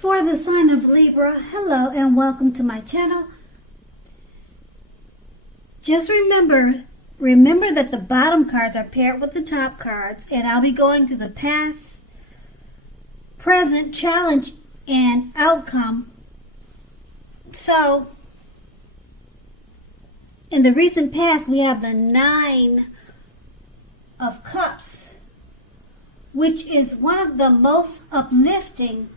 For the sign of Libra, hello and welcome to my channel. Just remember that the bottom cards are paired with the top cards, and I'll be going through the past, present, challenge, and outcome. So, in the recent past, we have the Nine of Cups, which is one of the most uplifting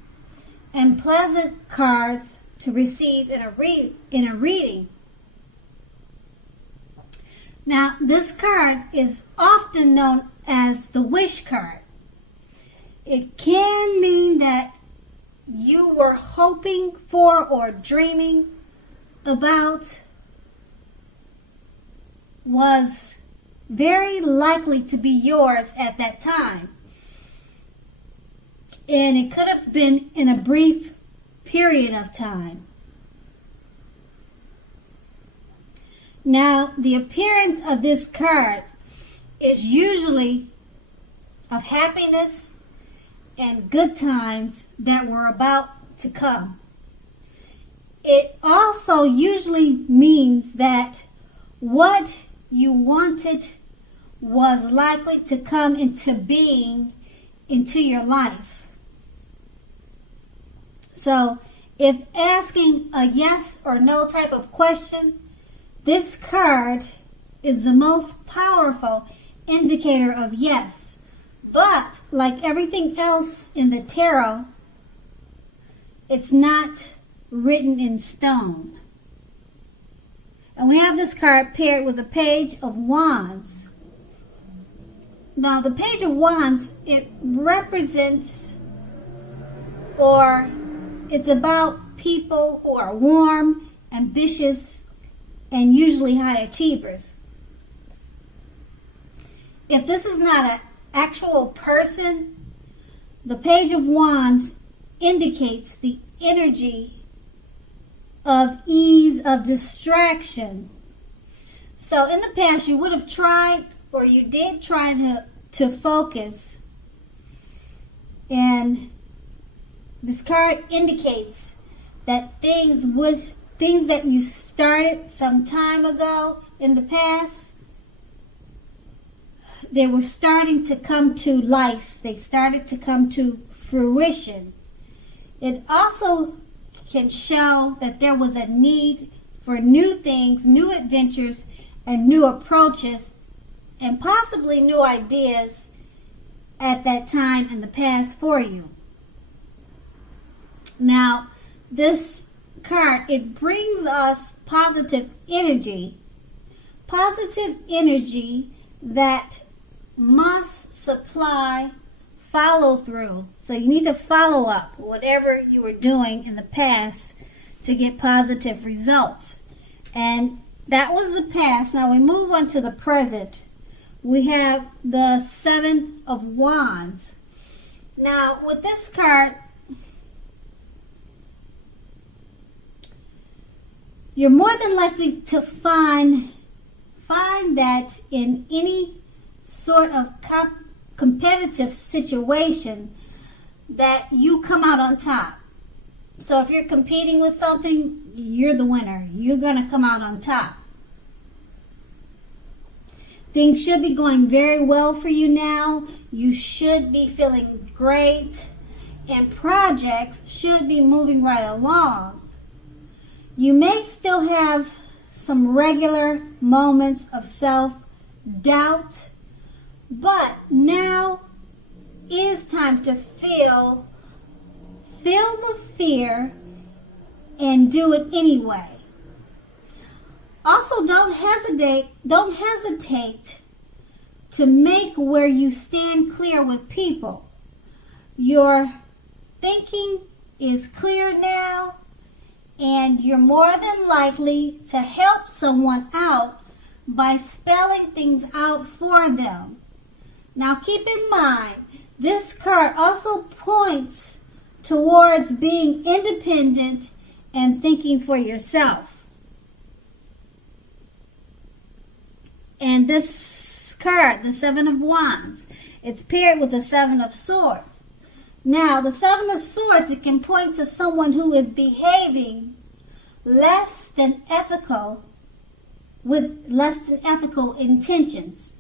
and pleasant cards to receive in a reading. Now, this card is often known as the wish card. It can mean that you were hoping for or dreaming about was very likely to be yours at that time. And it could have been in a brief period of time. Now, the appearance of this card is usually of happiness and good times that were about to come. It also usually means that what you wanted was likely to come into being into your life. So, if asking a yes or no type of question, this card is the most powerful indicator of yes. But, like everything else in the tarot, it's not written in stone. And we have this card paired with the Page of Wands. Now, the Page of Wands, it represents, or it's about people who are warm, ambitious, and usually high achievers. If this is not an actual person, the Page of Wands indicates the energy of ease, of distraction. So in the past, you would have tried, or you did try to focus, and this card indicates that things that you started some time ago in the past, they were starting to come to life. They started to come to fruition. It also can show that there was a need for new things, new adventures, and new approaches, and possibly new ideas at that time in the past for you. Now, this card, it brings us positive energy that must supply follow through. So you need to follow up whatever you were doing in the past to get positive results. And that was the past. Now we move on to the present. We have the Seven of Wands. Now with this card, you're more than likely to find that in any sort of competitive situation that you come out on top. So if you're competing with something, you're the winner. You're going to come out on top. Things should be going very well for you now. You should be feeling great, and projects should be moving right along. You may still have some regular moments of self-doubt, but now is time to feel the fear and do it anyway. Also, don't hesitate to make where you stand clear with people. Your thinking is clear now, and you're more than likely to help someone out by spelling things out for them. Now keep in mind, this card also points towards being independent and thinking for yourself. And this card, the Seven of Wands, it's paired with the Seven of Swords. Now, the Seven of Swords, it can point to someone who is behaving less than ethical, with less than ethical intentions.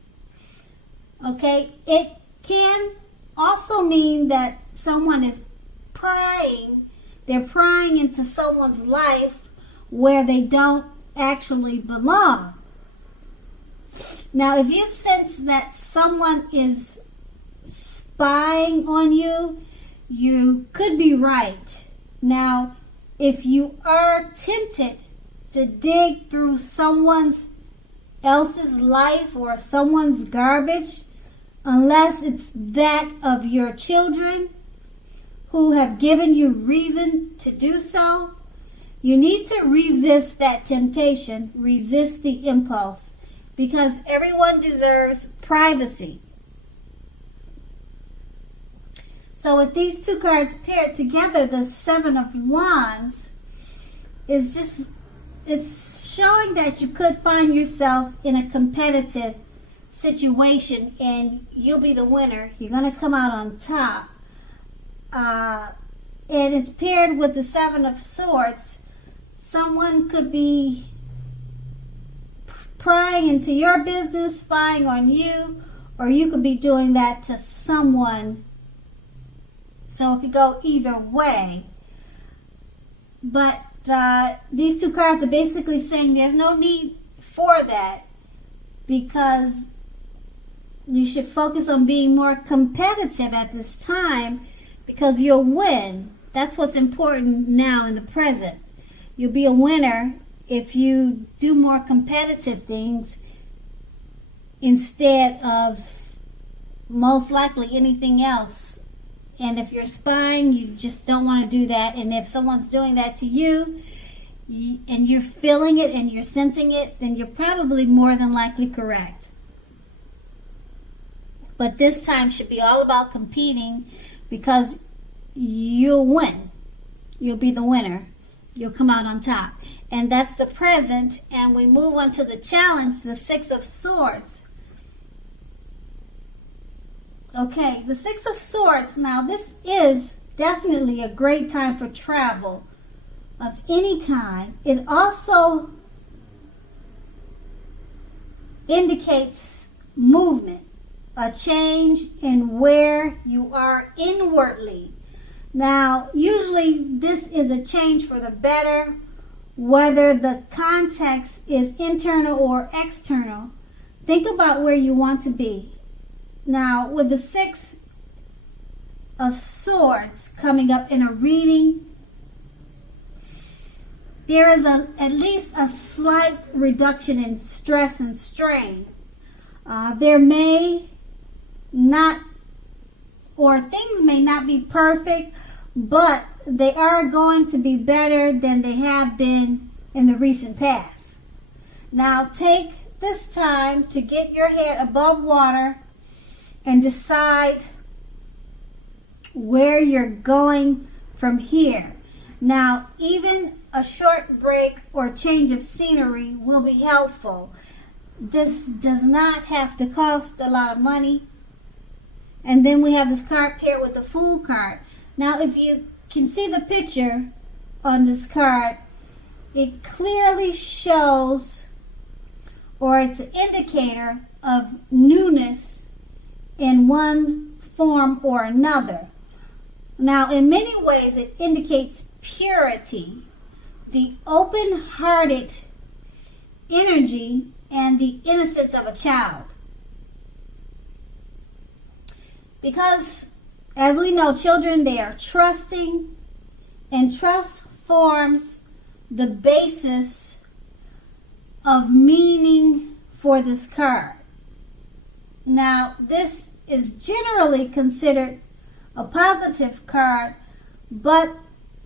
Okay? It can also mean that someone is prying. They're prying into someone's life where they don't actually belong. Now, if you sense that someone is spying on you, you could be right. Now, if you are tempted to dig through someone else's life or someone's garbage, unless it's that of your children who have given you reason to do so, you need to resist that temptation, resist the impulse, because everyone deserves privacy. So with these two cards paired together, the Seven of Wands is just, it's showing that you could find yourself in a competitive situation and you'll be the winner. You're going to come out on top. And it's paired with the Seven of Swords. Someone could be prying into your business, spying on you, or you could be doing that to someone. So it could go either way. But these two cards are basically saying there's no need for that, because you should focus on being more competitive at this time, because you'll win. That's what's important now in the present. You'll be a winner if you do more competitive things instead of most likely anything else. And if you're spying, you just don't want to do that. And if someone's doing that to you, and you're feeling it and you're sensing it, then you're probably more than likely correct. But this time should be all about competing, because you'll win. You'll be the winner. You'll come out on top. And that's the present. And we move on to the challenge, the Six of Swords. Okay, the Six of Swords. Now, this is definitely a great time for travel of any kind. It also indicates movement, a change in where you are inwardly. Now, usually this is a change for the better, whether the context is internal or external. Think about where you want to be. Now, with the Six of Swords coming up in a reading, there is at least a slight reduction in stress and strain. There may not, or things may not be perfect, but they are going to be better than they have been in the recent past. Now, take this time to get your head above water and decide where you're going from here. Now, even a short break or change of scenery will be helpful. This does not have to cost a lot of money. And then we have this card paired with the Fool card. Now, if you can see the picture on this card, it clearly shows, or it's an indicator of newness in one form or another. Now, in many ways, it indicates purity, the open-hearted energy, and the innocence of a child. Because, as we know, children, they are trusting, and trust forms the basis of meaning for this card. Now, this is generally considered a positive card, but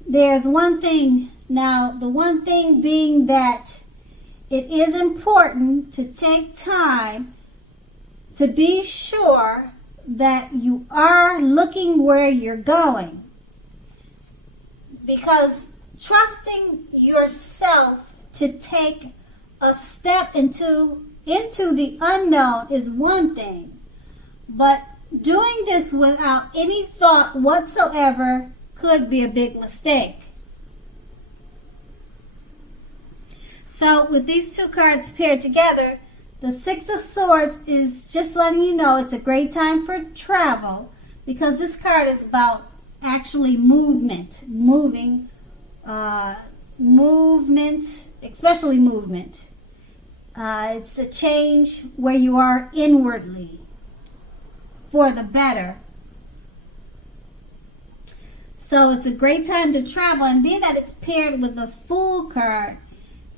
there's one thing. Now, the one thing being that it is important to take time to be sure that you are looking where you're going. Because trusting yourself to take a step into the unknown is one thing, but Doing this without any thought whatsoever could be a big mistake. So with these two cards paired together, the Six of Swords is just letting you know it's a great time for travel, because this card is about actually movement, especially movement. It's a change where you are inwardly for the better. So it's a great time to travel, and being that it's paired with the Fool card,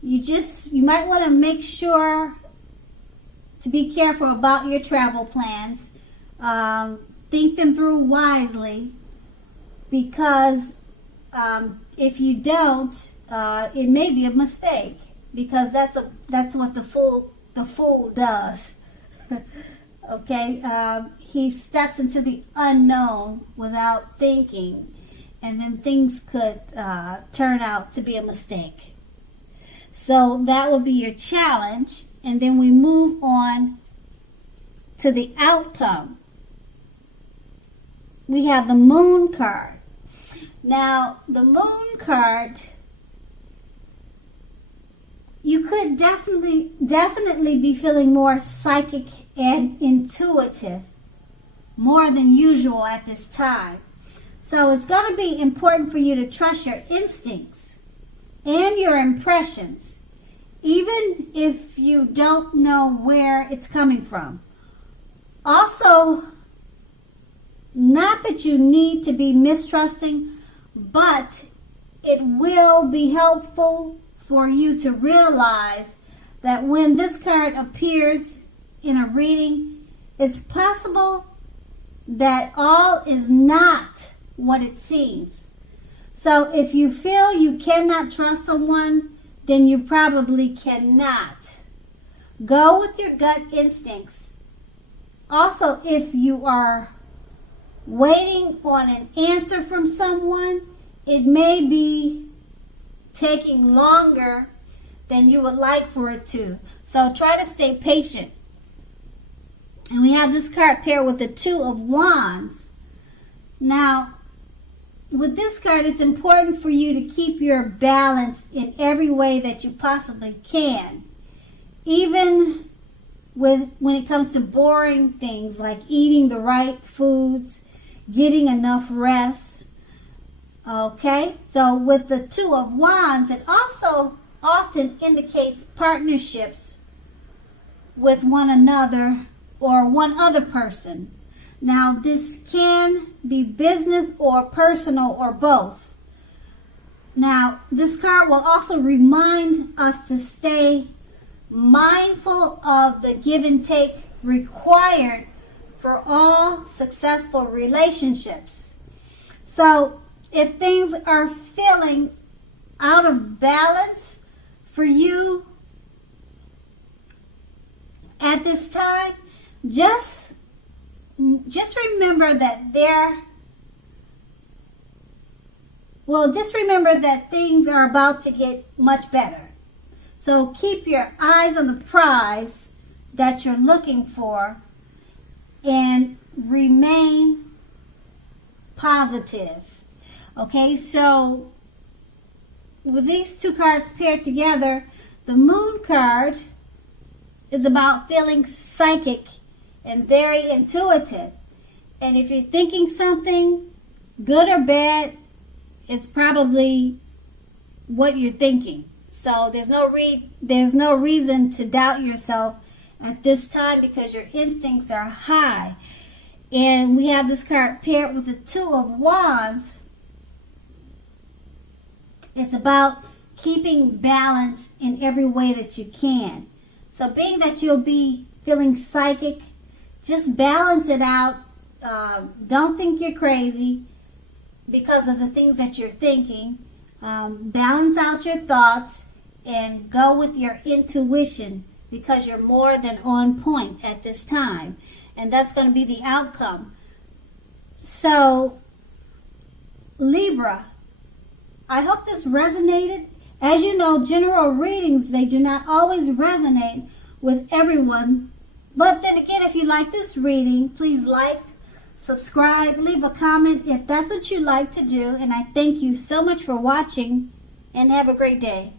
you might want to make sure to be careful about your travel plans. Think them through wisely, because if you don't, it may be a mistake, because that's what the fool does. Okay, he steps into the unknown without thinking, and then things could turn out to be a mistake. So that will be your challenge, and then we move on to the outcome. We have the Moon card. Now, the Moon card, you could definitely be feeling more psychic and intuitive, more than usual at this time. So it's going to be important for you to trust your instincts and your impressions, even if you don't know where it's coming from. Also, not that you need to be mistrusting, but it will be helpful for you to realize that when this card appears in a reading, it's possible that all is not what it seems. So if you feel you cannot trust someone, then you probably cannot. Go with your gut instincts. Also, if you are waiting on an answer from someone, it may be taking longer than you would like for it to. So try to stay patient. And we have this card paired with the Two of Wands. Now, with this card, it's important for you to keep your balance in every way that you possibly can. Even when it comes to boring things like eating the right foods, getting enough rest. Okay, so with the Two of Wands, it also often indicates partnerships with one another or one other person. Now, this can be business or personal or both. Now, this card will also remind us to stay mindful of the give and take required for all successful relationships. So, if things are feeling out of balance for you at this time, just remember that things are about to get much better. So keep your eyes on the prize that you're looking for and remain positive. Okay, so with these two cards paired together, the Moon card is about feeling psychic and very intuitive. And if you're thinking something, good or bad, it's probably what you're thinking. So there's no reason to doubt yourself at this time, because your instincts are high. And we have this card paired with the Two of Wands. It's about keeping balance in every way that you can. So being that you'll be feeling psychic, just balance it out. Don't think you're crazy because of the things that you're thinking. Balance out your thoughts and go with your intuition, because you're more than on point at this time. And that's going to be the outcome. So, Libra, I hope this resonated. As you know, general readings, they do not always resonate with everyone. But then again, if you like this reading, please like, subscribe, leave a comment if that's what you like to do. And I thank you so much for watching, and have a great day.